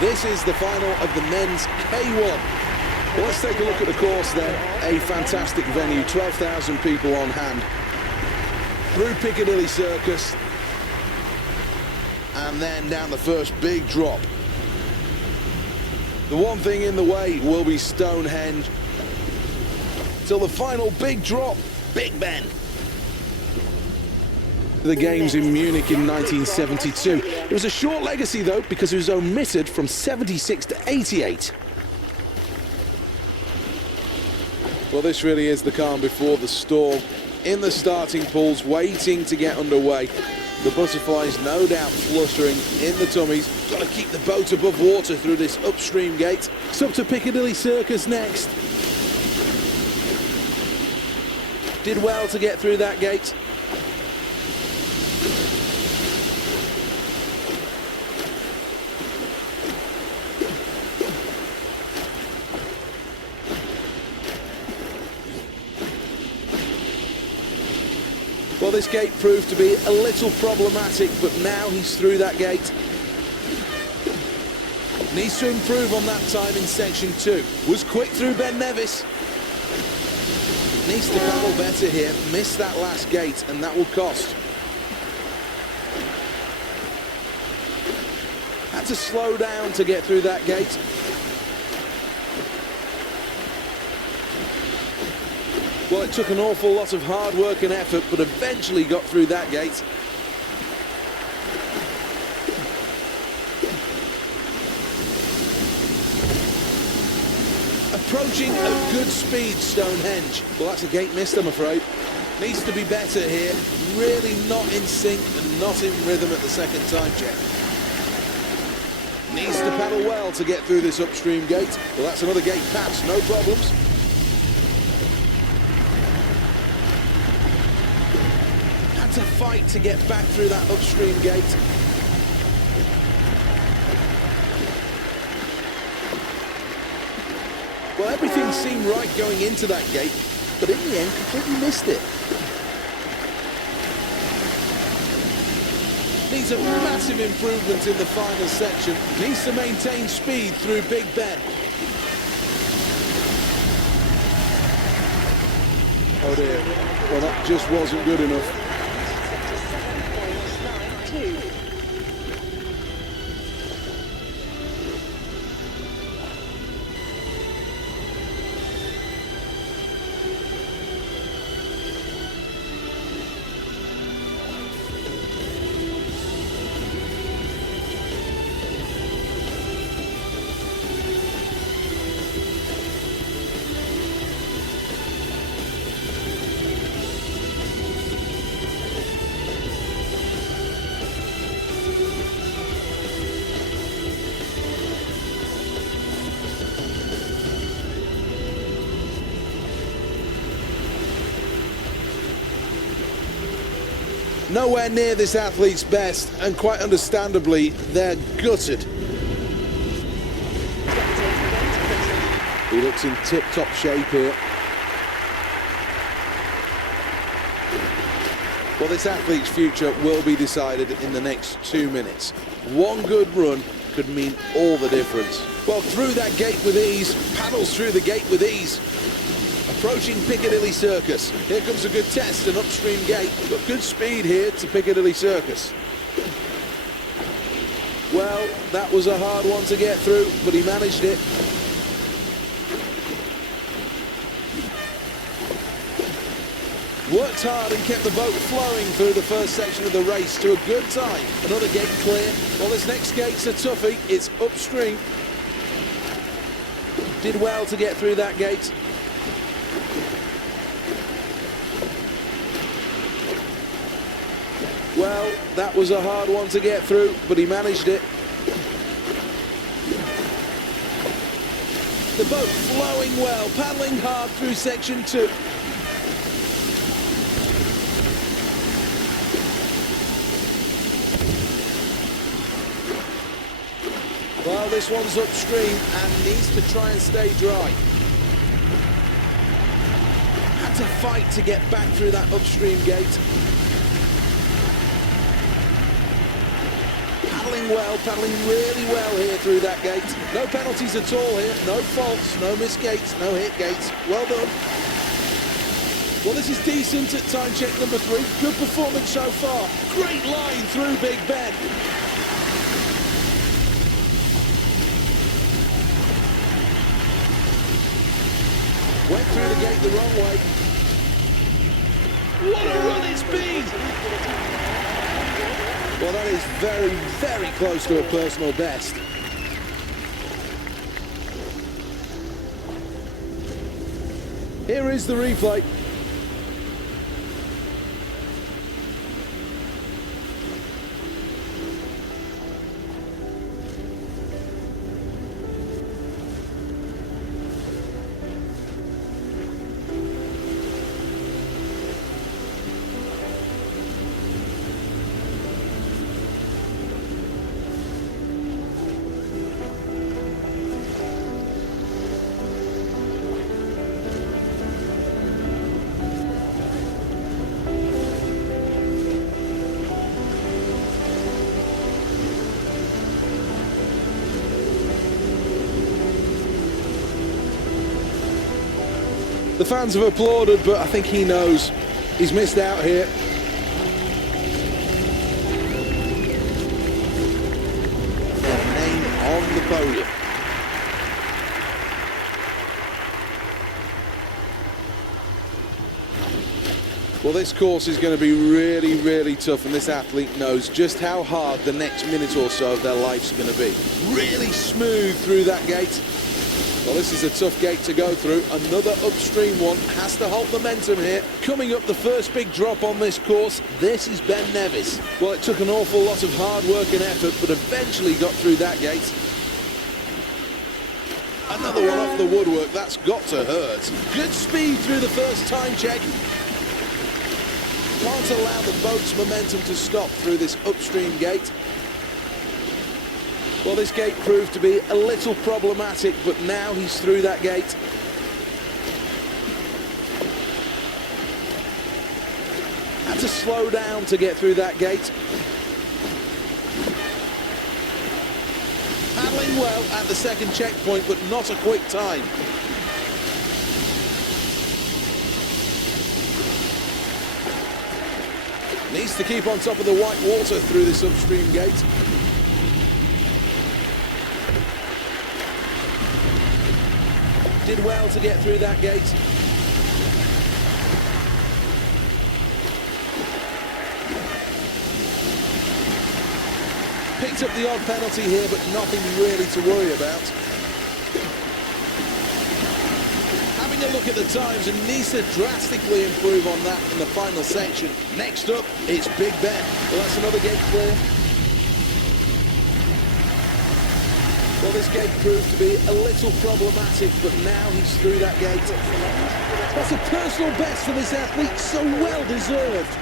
This is the final of the men's K1. Well, let's take a look at the course then. A fantastic venue, 12,000 people on hand. Through Piccadilly Circus. And then down the first big drop. The one thing in the way will be Stonehenge. Till the final big drop, Big Ben. The games in Munich in 1972. It was a short legacy though, because it was omitted from 76 to 88. Well, this really is the calm before the storm. In the starting pools, waiting to get underway. The butterflies no doubt fluttering in the tummies. Got to keep the boat above water through this upstream gate. It's up to Piccadilly Circus next. Did well to get through that gate. Well, this gate proved to be a little problematic, but now he's through that gate. Needs to improve on that time in section 2. Was quick through Ben Nevis. Needs to paddle better here. Missed that last gate, and that will cost. Had to slow down to get through that gate. Well, it took an awful lot of hard work and effort, but eventually got through that gate. Approaching a good speed, Stonehenge. Well, that's a gate missed, I'm afraid. Needs to be better here. Really not in sync and not in rhythm at the second time check. Needs to paddle well to get through this upstream gate. Well, that's another gate pass, no problems. To fight to get back through that upstream gate. Well, everything seemed right going into that gate, but in the end, completely missed it. Needs a massive improvement in the final section. Needs to maintain speed through Big Ben. Oh dear. Well, that just wasn't good enough. Nowhere near this athlete's best, and quite understandably, they're gutted. He looks in tip-top shape here. Well, this athlete's future will be decided in the next 2 minutes. One good run could mean all the difference. Well, through that gate with ease, paddles through the gate with ease. Approaching Piccadilly Circus. Here comes a good test, an upstream gate. Got good speed here to Piccadilly Circus. Well, that was a hard one to get through, but he managed it. Worked hard and kept the boat flowing through the first section of the race to a good time. Another gate clear. Well, this next gate's a toughie. It's upstream. Did well to get through that gate. Well, that was a hard one to get through, but he managed it. The boat flowing well, paddling hard through section 2. Well, this one's upstream and needs to try and stay dry. Had to fight to get back through that upstream gate. paddling well, paddling really well here through that gate. No penalties at all here, no faults, no missed gates, no hit gates. Well done. Well, this is decent at time check number 3. Good performance so far. Great line through Big Ben. Went through the gate the wrong way. What a run it's been! Well, that is very, very close to a personal best. Here is the replay. The fans have applauded, but I think he knows he's missed out here. Their name on the podium. Well, this course is going to be really, really tough, and this athlete knows just how hard the next minute or so of their life's going to be. Really smooth through that gate. Well, this is a tough gate to go through. Another upstream one. Has to hold momentum here. Coming up, the first big drop on this course. This is Ben Nevis. Well, it took an awful lot of hard work and effort, but eventually got through that gate. Another one off the woodwork. That's got to hurt. Good speed through the first time check. Can't allow the boat's momentum to stop through this upstream gate. Well, this gate proved to be a little problematic, but now he's through that gate. Had to slow down to get through that gate. Paddling well at the second checkpoint, but not a quick time. Needs to keep on top of the white water through this upstream gate. Did well to get through that gate. Picked up the odd penalty here, but nothing really to worry about. Having a look at the times, and needs to drastically improve on that in the final section. Next up, it's Big Ben. Well, that's another gate clear. Well, this gate proved to be a little problematic, but now he's through that gate. That's a personal best for this athlete, so well deserved.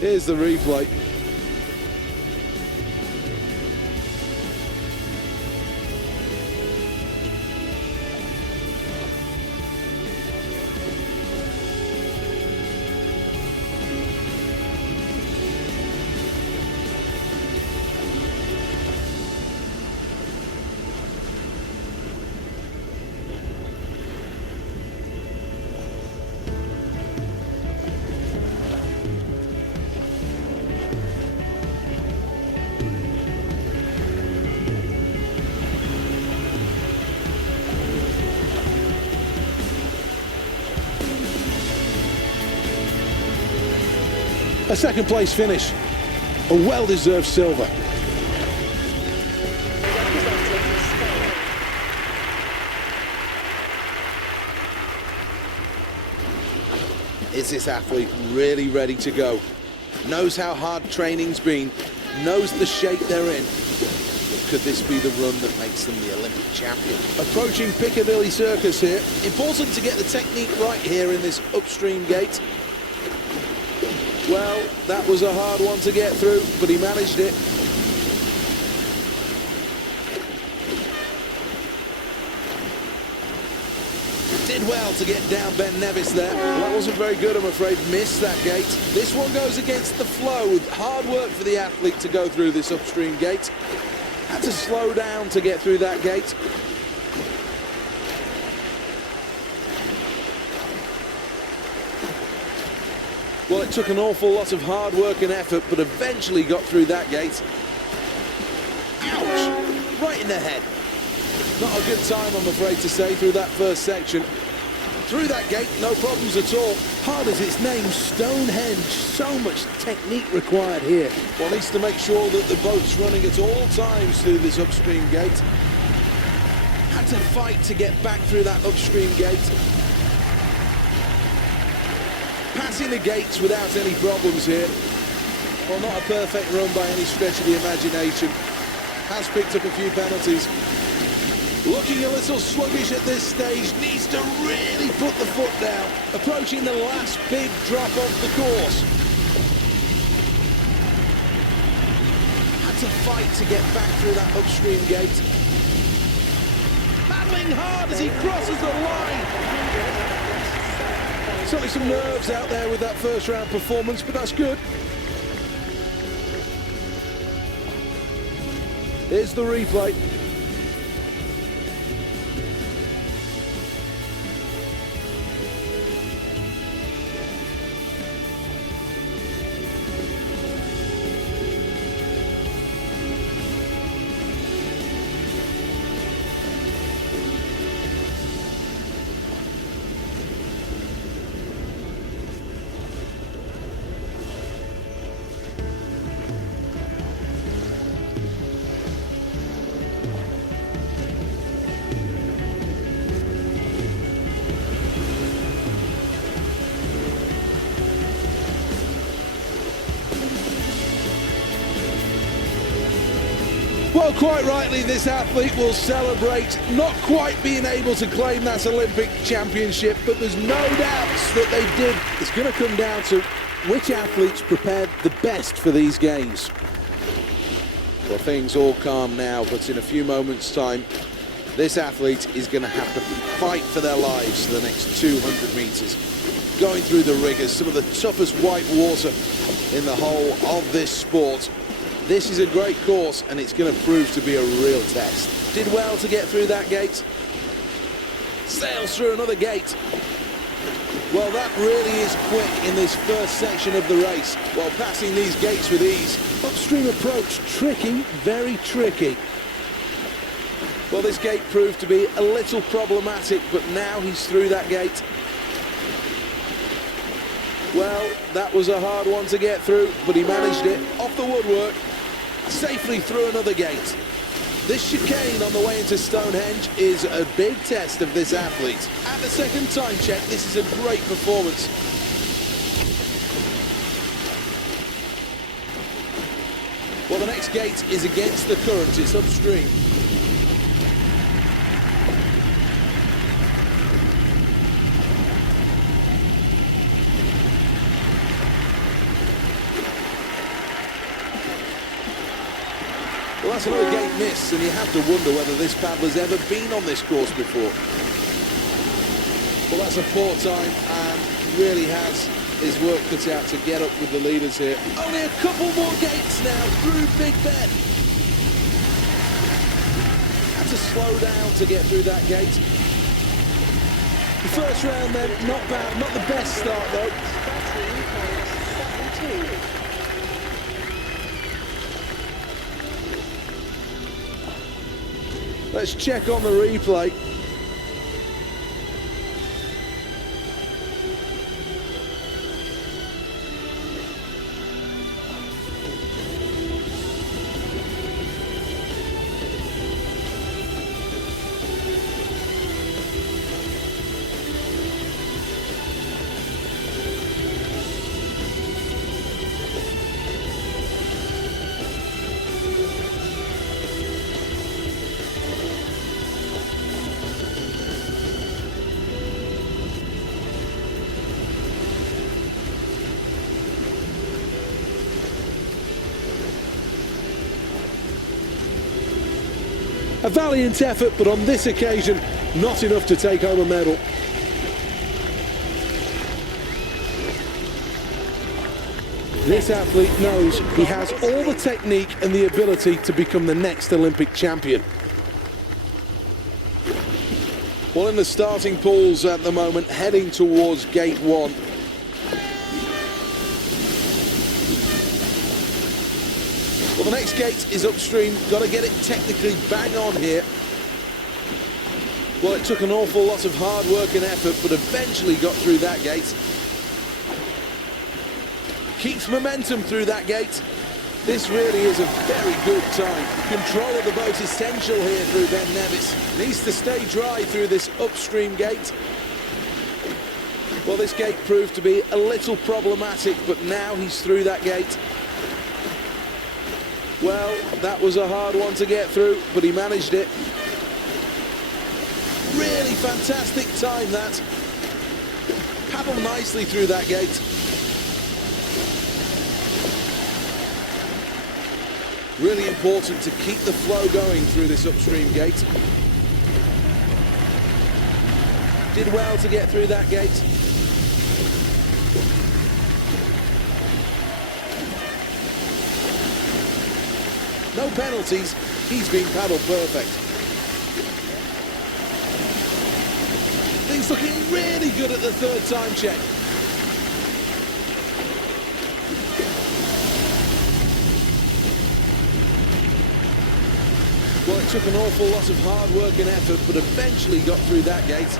Here's the replay. A second place finish, a well-deserved silver. Is this athlete really ready to go? Knows how hard training's been, knows the shape they're in. But could this be the run that makes them the Olympic champion? Approaching Piccadilly Circus here. Important to get the technique right here in this upstream gate. Well, that was a hard one to get through, but he managed it. Did well well to get down Ben Nevis there. Well, that wasn't very good, I'm afraid. Missed that gate. This one goes against the flow. Hard work for the athlete to go through this upstream gate. Had to slow down to get through that gate. Well, it took an awful lot of hard work and effort, but eventually got through that gate. Ouch! Right in the head. Not a good time, I'm afraid to say, through that first section. Through that gate, no problems at all. Hard as its name, Stonehenge. So much technique required here. One needs to make sure that the boat's running at all times through this upstream gate. Had to fight to get back through that upstream gate. Passing the gates without any problems here. Well, not a perfect run by any stretch of the imagination. Has picked up a few penalties. Looking a little sluggish at this stage. Needs to really put the foot down. Approaching the last big drop off the course. Had to fight to get back through that upstream gate. Battling hard as he crosses the line. Certainly some nerves out there with that first round performance, but that's good. Here's the replay. Well, quite rightly, this athlete will celebrate not quite being able to claim that Olympic championship, but there's no doubts that they did. It's going to come down to which athletes prepared the best for these games. Well, things all calm now, but in a few moments' time, this athlete is going to have to fight for their lives for the next 200 meters. Going through the rigors, some of the toughest white water in the whole of this sport. This is a great course, and it's going to prove to be a real test. Did well to get through that gate. Sails through another gate. Well, that really is quick in this first section of the race, while passing these gates with ease. Upstream approach, tricky, very tricky. Well, this gate proved to be a little problematic, but now he's through that gate. Well, that was a hard one to get through, but he managed it off the woodwork. Safely through another gate. This chicane on the way into Stonehenge is a big test of this athlete. At the second time check, this is a great performance. Well, the next gate is against the current, it's upstream. Well, that's another gate miss, and you have to wonder whether this paddler's ever been on this course before. Well, that's a poor time, and really has his work cut out to get up with the leaders here. Only a couple more gates now through Big Ben. Had to slow down to get through that gate. The first round then, not bad, not the best start though. Let's check on the replay. A valiant effort, but on this occasion, not enough to take home a medal. This athlete knows he has all the technique and the ability to become the next Olympic champion. Well, in the starting pools at the moment, heading towards gate 1. Well, the next gate is upstream. Got to get it technically bang on here. Well, it took an awful lot of hard work and effort, but eventually got through that gate. Keeps momentum through that gate. This really is a very good time. Control of the boat essential here through Ben Nevis. Needs to stay dry through this upstream gate. Well, this gate proved to be a little problematic, but now he's through that gate. Well, that was a hard one to get through, but he managed it. Really fantastic time, that. Paddled nicely through that gate. Really important to keep the flow going through this upstream gate. Did well to get through that gate. No penalties, he's been paddle perfect. Things looking really good at the third time check. Well, it took an awful lot of hard work and effort, but eventually got through that gate.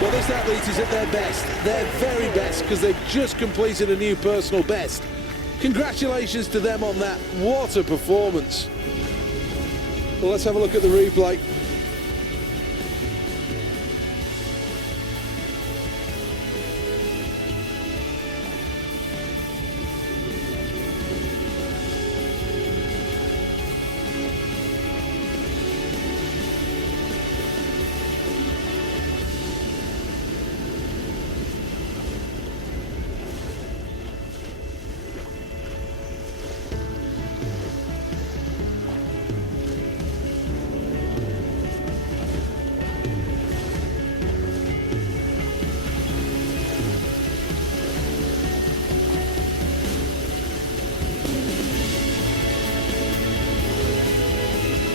Well, this athlete is at their best, their very best, because they've just completed a new personal best. Congratulations to them on that. What a performance. Well, let's have a look at the replay.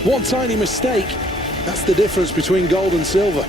One tiny mistake, that's the difference between gold and silver.